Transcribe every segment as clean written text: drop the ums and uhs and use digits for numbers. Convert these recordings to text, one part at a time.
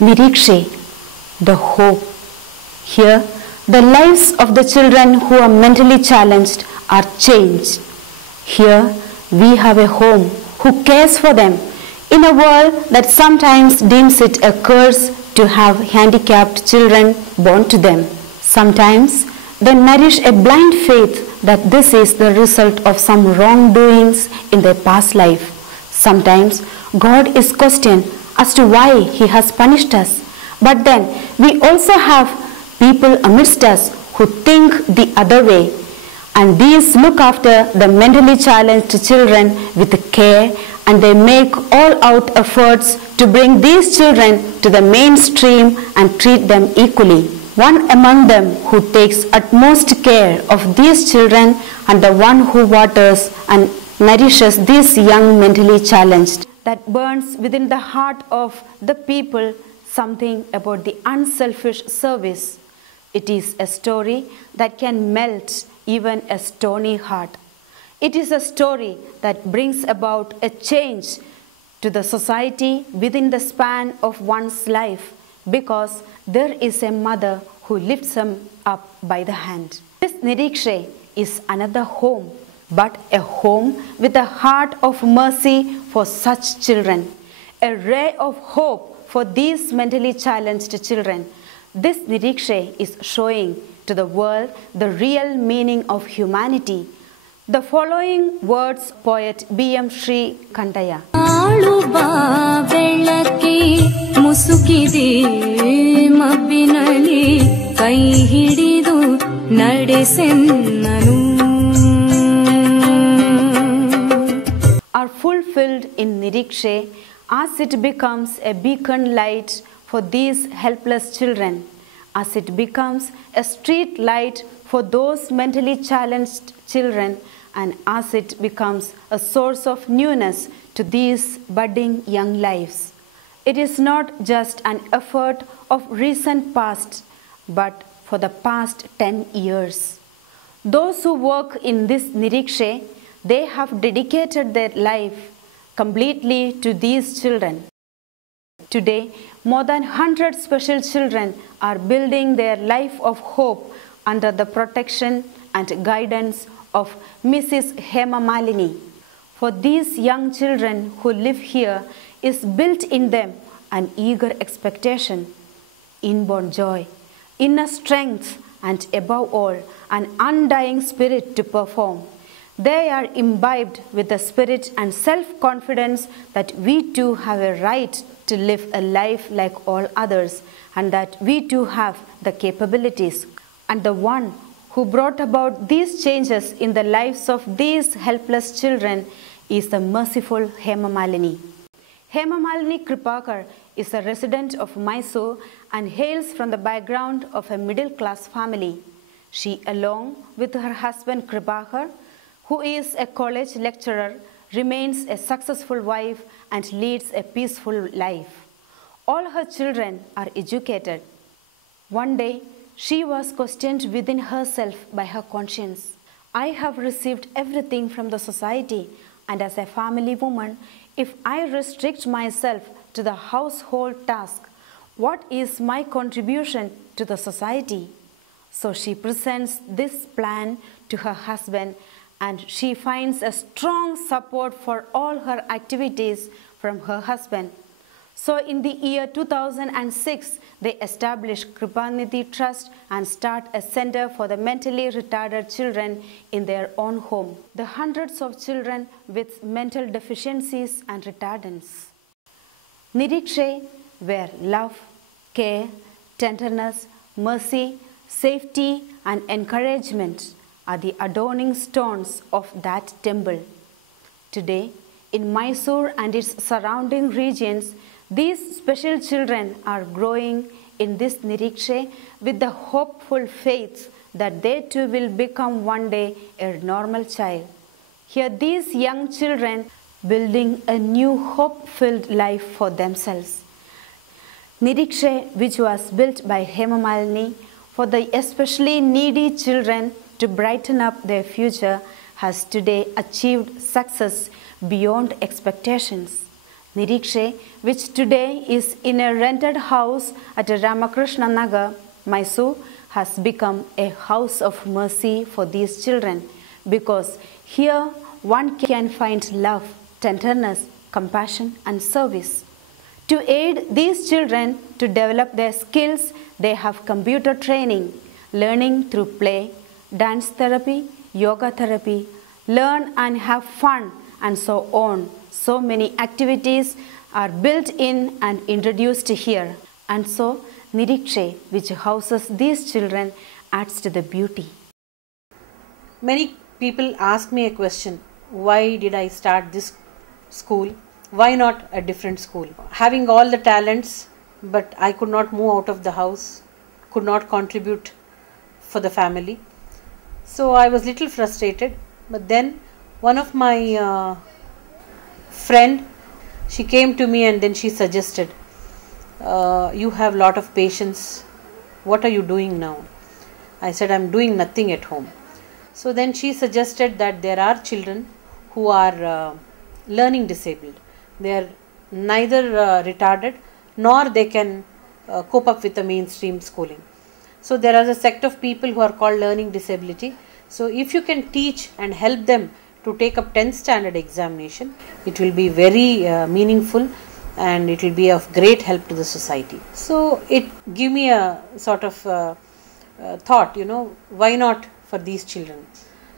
Nireekshe, the hope. Here, the lives of the children who are mentally challenged are changed. Here, we have a home who cares for them in a world that sometimes deems it a curse to have handicapped children born to them. Sometimes, they nourish a blind faith that this is the result of some wrongdoings in their past life. Sometimes, God is questioned as to why He has punished us. But then, we also have people amidst us who think the other way. And these look after the mentally challenged children with care, and they make all-out efforts to bring these children to the mainstream and treat them equally. One among them who takes utmost care of these children and the one who waters and nourishes these young mentally challenged, that burns within the heart of the people something about the unselfish service. It is a story that can melt even a stony heart. It is a story that brings about a change to the society within the span of one's life, because there is a mother who lifts him up by the hand. This Nireekshe is another home, but a home with a heart of mercy for such children, a ray of hope for these mentally challenged children. This Nireekshe is showing to the world the real meaning of humanity. The following words poet B.M. Sri Kantaya. Are fulfilled in Nireekshe as it becomes a beacon light for these helpless children, as it becomes a street light for those mentally challenged children, and as it becomes a source of newness to these budding young lives. It is not just an effort of recent past, but for the past 10 years. Those who work in this Nireekshe, they have dedicated their life completely to these children. Today, more than 100 special children are building their life of hope under the protection and guidance of Mrs. Hema Malini. For these young children who live here is built in them an eager expectation, inborn joy, inner strength, and above all, an undying spirit to perform. They are imbibed with the spirit and self-confidence that we too have a right to live a life like all others, and that we too have the capabilities. And the one who brought about these changes in the lives of these helpless children is the merciful Hema Malini. Hema Malini Kripakar is a resident of Mysore and hails from the background of a middle-class family. She, along with her husband Kripakar, who is a college lecturer, remains a successful wife and leads a peaceful life. All her children are educated. One day, she was questioned within herself by her conscience. I have received everything from the society, and as a family woman, if I restrict myself to the household task, what is my contribution to the society? So she presents this plan to her husband, and she finds a strong support for all her activities from her husband. So in the year 2006, they established Kripanidhi Trust and start a center for the mentally retarded children in their own home. The hundreds of children with mental deficiencies and retardants. Nireekshe, where love, care, tenderness, mercy, safety, and encouragement are the adorning stones of that temple. Today, in Mysore and its surrounding regions, these special children are growing in this Nireekshe with the hopeful faith that they too will become one day a normal child. Here these young children building a new hope-filled life for themselves. Nireekshe, which was built by Hema Malini for the especially needy children to brighten up their future, has today achieved success beyond expectations. Nireekshe, which today is in a rented house at Ramakrishna Nagar, Mysore, has become a house of mercy for these children because here one can find love, tenderness, compassion, and service. To aid these children to develop their skills, they have computer training, learning through play, dance therapy, yoga therapy, learn and have fun, and so on. So many activities are built in and introduced here. And so, Nireekshe, which houses these children, adds to the beauty. Many people ask me a question, why did I start this school? Why not a different school? Having all the talents, but I could not move out of the house, could not contribute for the family. So I was little frustrated, but then one of my friend, she came to me and then she suggested, you have lot of patience, what are you doing now? I said, I'm doing nothing at home. So then she suggested that there are children who are learning disabled. They are neither retarded nor they can cope up with the mainstream schooling. So there is a sect of people who are called learning disability. So if you can teach and help them to take up 10th standard examination, it will be very meaningful and it will be of great help to the society. So it gave me a sort of thought, why not for these children?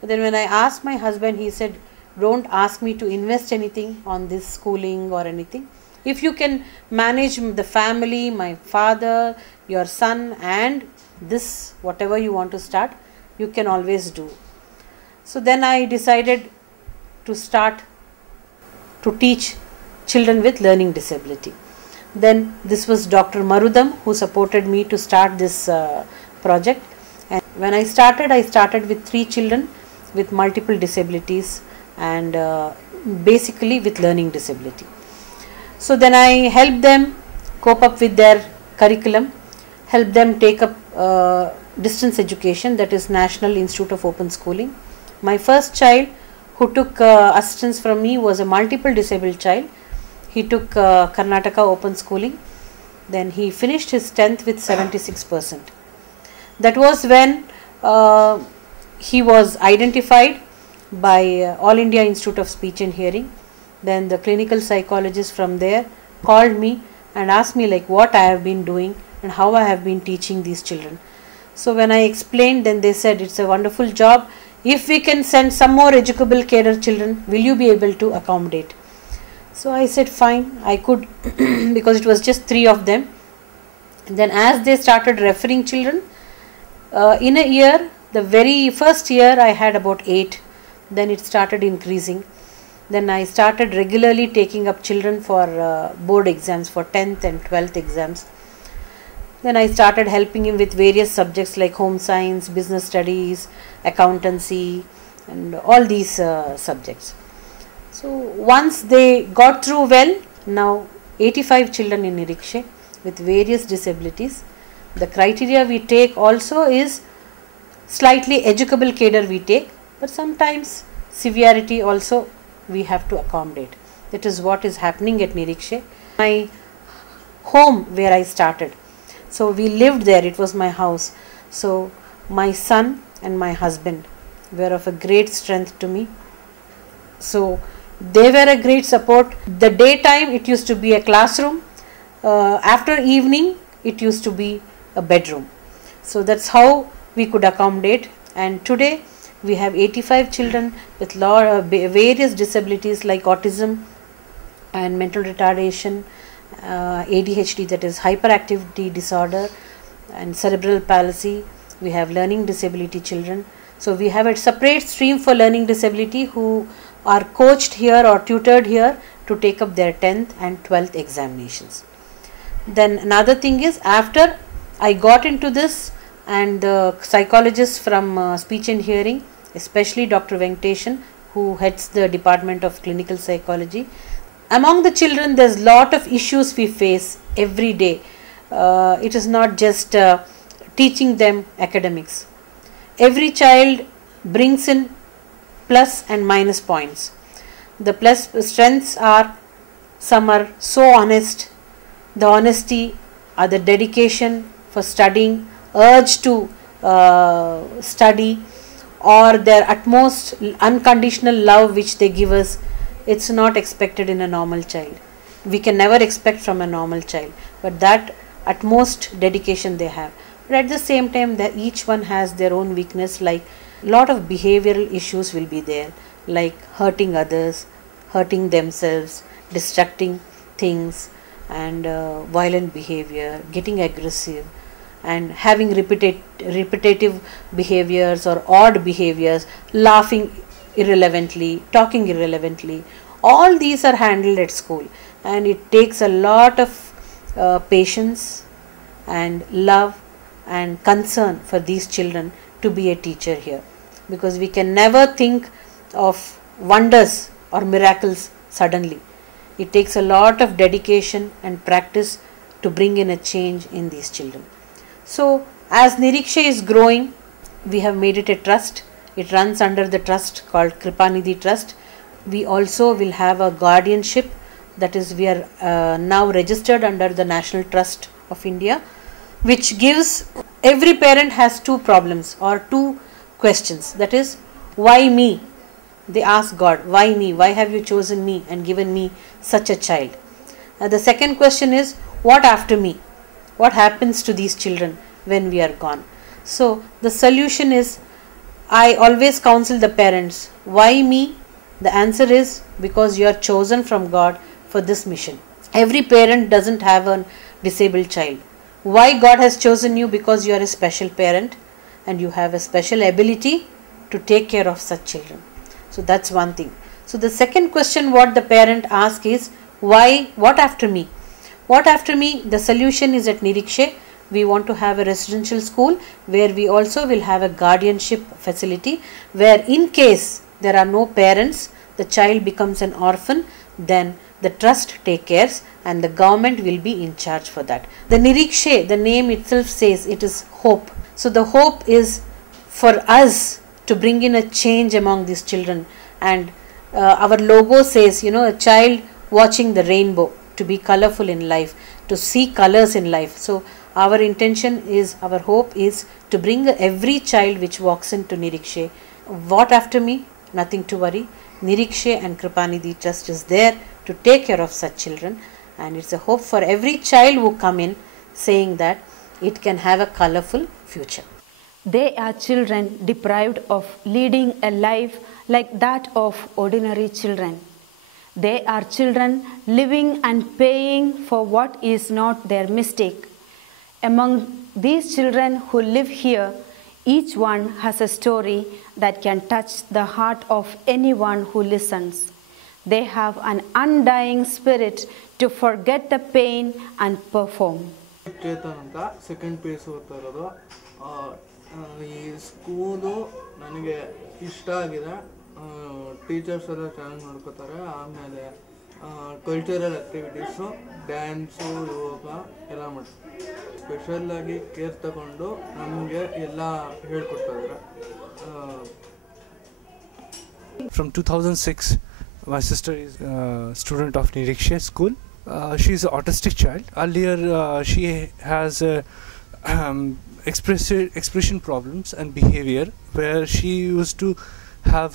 But then when I asked my husband, he said, don't ask me to invest anything on this schooling or anything. If you can manage the family, my father, your son and this, whatever you want to start, you can always do. So then I decided to start to teach children with learning disability. Then this was Dr. Marudam who supported me to start this project. And when I started with 3 children with multiple disabilities and basically with learning disability. So then I helped them cope up with their curriculum, help them take up distance education, that is National Institute of Open Schooling. My first child who took assistance from me was a multiple disabled child. He took Karnataka Open Schooling. Then he finished his 10th with 76%. That was when he was identified by All India Institute of Speech and Hearing. Then the clinical psychologist from there called me and asked me like what I have been doing and how I have been teaching these children. So when I explained, then they said it's a wonderful job. If we can send some more educable carer children, will you be able to accommodate? So I said fine, I could because it was just 3 of them. And then as they started referring children, in a year, the very first year I had about 8. Then it started increasing. Then I started regularly taking up children for board exams, for 10th and 12th exams. Then I started helping him with various subjects like home science, business studies, accountancy and all these subjects. So once they got through well, now 85 children in Nireekshe with various disabilities. The criteria we take also is slightly educable cadre we take, but sometimes severity also we have to accommodate. That is what is happening at Nireekshe. My home where I started. So we lived there, it was my house. So my son and my husband were of a great strength to me. So they were a great support. The daytime it used to be a classroom. After evening it used to be a bedroom. So that's how we could accommodate. And today we have 85 children with various disabilities like autism and mental retardation, ADHD, that is hyperactivity disorder, and cerebral palsy. We have learning disability children. So we have a separate stream for learning disability who are coached here or tutored here to take up their 10th and 12th examinations. Then another thing is, after I got into this, and the psychologists from speech and hearing, especially Dr. Venkateshan, who heads the Department of Clinical Psychology, among the children there's lot of issues we face every day. It is not just teaching them academics. Every child brings in plus and minus points. The plus strengths are Some are so honest, the honesty or the dedication for studying, urge to study, or their utmost unconditional love which they give us, it's not expected in a normal child. We can never expect from a normal child, but that utmost dedication they have. But at the same time, each one has their own weakness, like lot of behavioral issues will be there, like hurting others, hurting themselves, distracting things, and violent behavior, getting aggressive, and having repetitive behaviors or odd behaviors, laughing irrelevantly, talking irrelevantly. All these are handled at school, and it takes a lot of patience and love and concern for these children to be a teacher here, because we can never think of wonders or miracles suddenly. It takes a lot of dedication and practice to bring in a change in these children. So as Nireekshe is growing, we have made it a trust. It runs under the trust called Kripanidhi Trust. We also will have a guardianship, that is, we are now registered under the National Trust of India, which gives, every parent has two problems or two questions, that is, why me? They ask God, why me? Why have you chosen me and given me such a child? The second question is, what after me? What happens to these children when we are gone? So the solution is, I always counsel the parents, why me? The answer is, because you are chosen from God for this mission. Every parent doesn't have a disabled child. Why God has chosen you? Because you are a special parent and you have a special ability to take care of such children. So that's one thing. So the second question what the parent asks is, why, what after me? What after me? The solution is at Nireekshe. We want to have a residential school where we also will have a guardianship facility, where in case there are no parents, the child becomes an orphan, then the trust take cares and the government will be in charge for that. The Nireekshe, the name itself says it is hope. So the hope is for us to bring in a change among these children, and our logo says, a child watching the rainbow, to be colorful in life, to see colors in life. So our intention is, our hope is to bring every child which walks into Nireekshe. What after me? Nothing to worry. Nireekshe and Kripanidhi Trust is there to take care of such children, and it's a hope for every child who come in, saying that it can have a colorful future. They are children deprived of leading a life like that of ordinary children. They are children living and paying for what is not their mistake. Among these children who live here, each one has a story that can touch the heart of anyone who listens. They have an undying spirit to forget the pain and perform. Chetan ಅಂತ second P U C ಓದ್ತಾ ಇರೋದು. ಈ school ನನಗೆ ಇಷ್ಟ ಆಗಿದೆ. Teachers ಎಲ್ಲ ಚೆನ್ನಾಗಿ ನೋಡ್ಕೋತಾರೆ. ಆಮೇಲೆ ಕಲ್ಚರಲ್ ಆ್ಯಕ್ಟಿವಿಟೀಸು, ಡ್ಯಾನ್ಸು, ಯೋಗ ಎಲ್ಲ ಮಾಡ್ತಾರೆ. ಸ್ಪೆಷಲ್ಲಾಗಿ ಕೇರ್ ತಗೊಂಡು ನಮಗೆ ಎಲ್ಲ ಹೇಳ್ಕೊಡ್ತಾಯಿದ್ದಾರೆ. From 2006, my sister is a student of Nireekshe school. She is an autistic child. Earlier, she has expression problems and behavior, where she used to have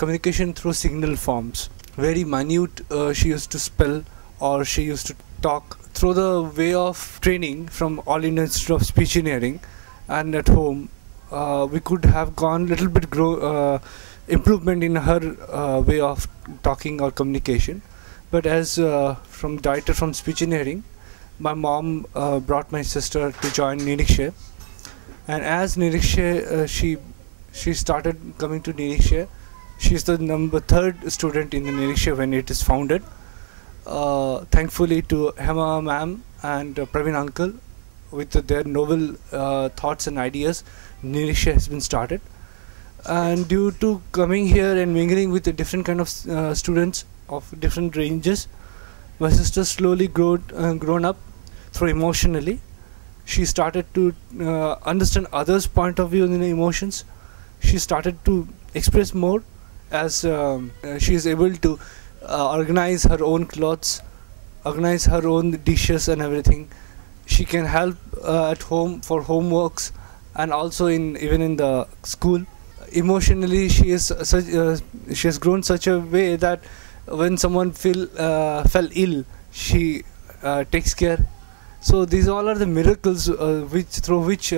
communication through signal forms. Very minute, she used to spell, or she used to talk. Through the way of training from All India Institute of Speech Engineering and at home, we could have gone little bit improvement in her way of talking or communication. But as from director from speech engineering, my mom brought my sister to join Nireekshe, and as Nireekshe, she started coming to Nireekshe. She is the third student in the Nireekshe when it is founded. Thankfully to Hema ma'am and Praveen uncle, with their novel thoughts and ideas, Nireekshe has been started. And due to coming here and mingling with the different kind of students of different ranges, my sister slowly grown up through emotionally. She started to understand others' point of view in the emotions. She started to express more as she is able to organize her own clothes, organize her own dishes and everything. She can help at home for homeworks and also even in the school. Emotionally, she has grown such a way that when someone fell ill, she takes care. So these all are the miracles through which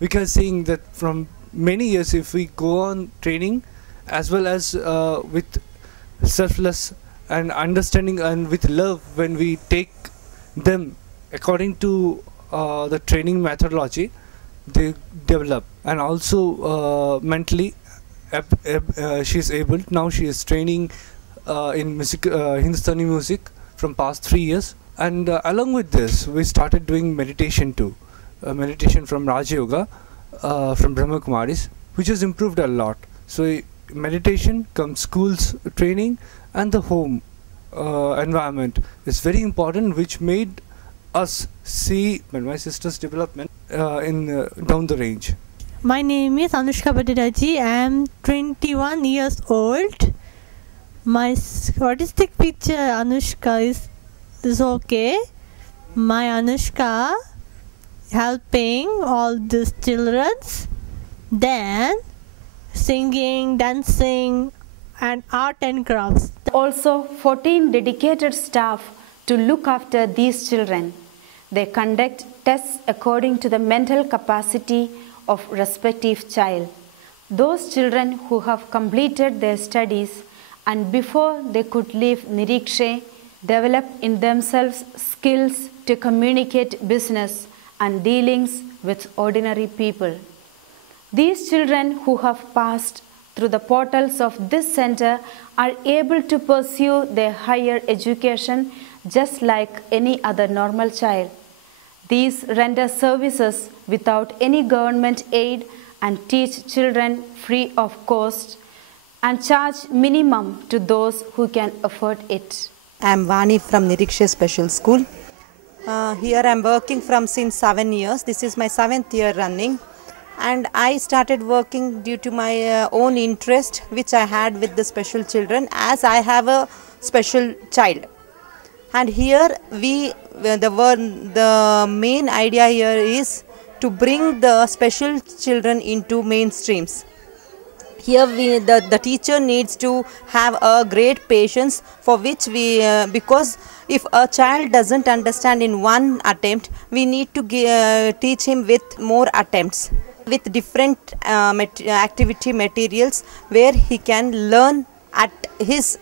we can see that from many years, if we go on training as well as with selfless and understanding and with love, when we take them according to the training methodology, they develop. And also mentally, she's able. Now she is training in music, Hindustani music from past 3 years. And along with this, we started doing meditation too. Meditation from Raja Yoga, from Brahma Kumaris, which has improved a lot. So meditation comes schools training, and the home environment is very important, which made us see my sister's development down the range. My name is Anushka Badiraji. I am 21 years old. My artistic picture Anushka is okay. My Anushka helping all these children, then singing, dancing and art and crafts. Also 14 dedicated staff to look after these children. They conduct tests according to the mental capacity of respective child. Those children who have completed their studies and before they could leave Nireekshe develop in themselves skills to communicate business and dealings with ordinary people. These children who have passed through the portals of this center are able to pursue their higher education just like any other normal child. These render services without any government aid and teach children free of cost and charge minimum to those who can afford it. I am Vani from Nireekshe Special School. Here I am working from since 7 years. This is my 7th year running. And I started working due to my own interest which I had with the special children, as I have a special child. And here the main idea here is to bring the special children into mainstreams. Here the teacher needs to have a great patience, for which because if a child doesn't understand in one attempt, we need to teach him with more attempts, with different activity materials where he can learn at his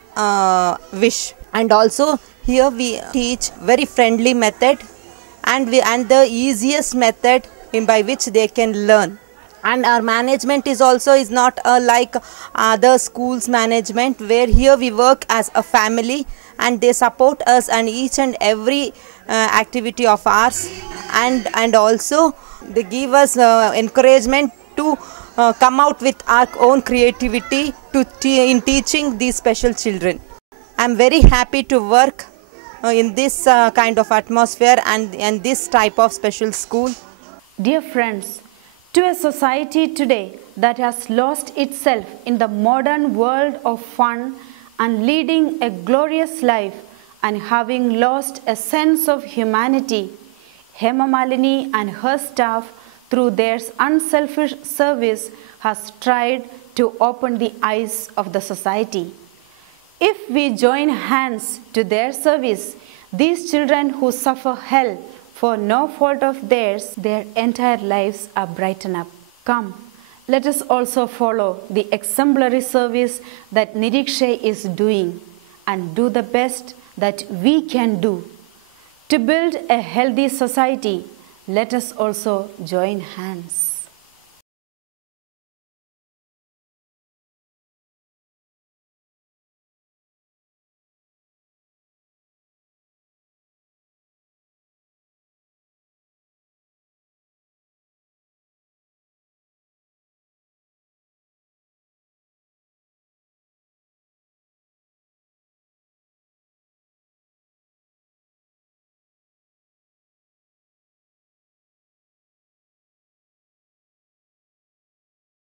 wish. And also here we teach very friendly method and the easiest method by which they can learn. And our management is not like other schools management, where here we work as a family and they support us and each and every activity of ours, and also they give us encouragement to come out with our own creativity in teaching these special children. I am very happy to work in this kind of atmosphere and this type of special school. Dear friends, to a society today that has lost itself in the modern world of fun and leading a glorious life and having lost a sense of humanity, Hema Malini and her staff, through their unselfish service, has tried to open the eyes of the society. If we join hands to their service, these children who suffer hell for no fault of theirs, their entire lives are brightened up. Come, let us also follow the exemplary service that Nireekshe is doing and do the best that we can do. To build a healthy society, let us also join hands.